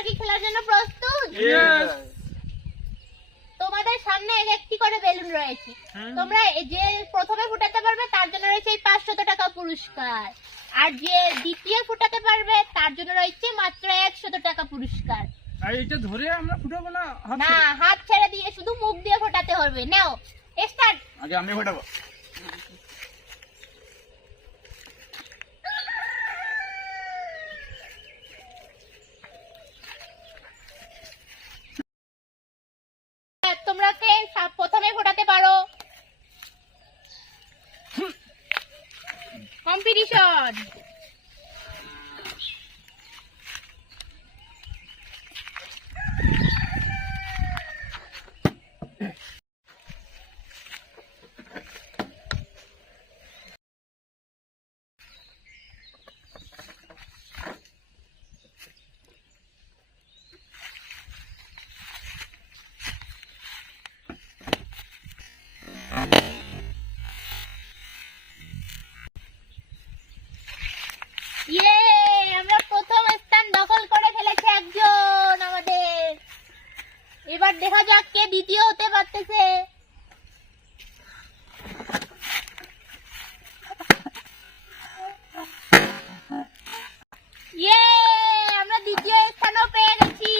তোমরা কি খেলার জন্য প্রস্তুত? তোমাদের সামনে একটি করে বেলুন রয়েছে। তোমরা যে প্রথমে ফুটাতে পারবে তার জন্য রয়েছে 500 টাকা পুরস্কার, আর যে দ্বিতীয় ফুটাতে পারবে তার জন্য রয়েছে মাত্র 100 টাকা পুরস্কার। আর এটা ধরে আমরা ফুটাবো না? না, হাত ছেড়ে দিয়ে শুধু মুখ দিয়ে ফোটাতে হবে। নাও স্টার্ট। আগে আমি ফোটাবো। তোমরা কে প্রথমে ফোটাতে পারো? কম্পিটিশন। আমরা প্রথম স্থান দখল করে ফেলেছে একজন আমাদের। এবার দেখা যাক কে দ্বিতীয় হতে পারতেছে। আমরা দ্বিতীয় স্থানও পেয়ে গেছি।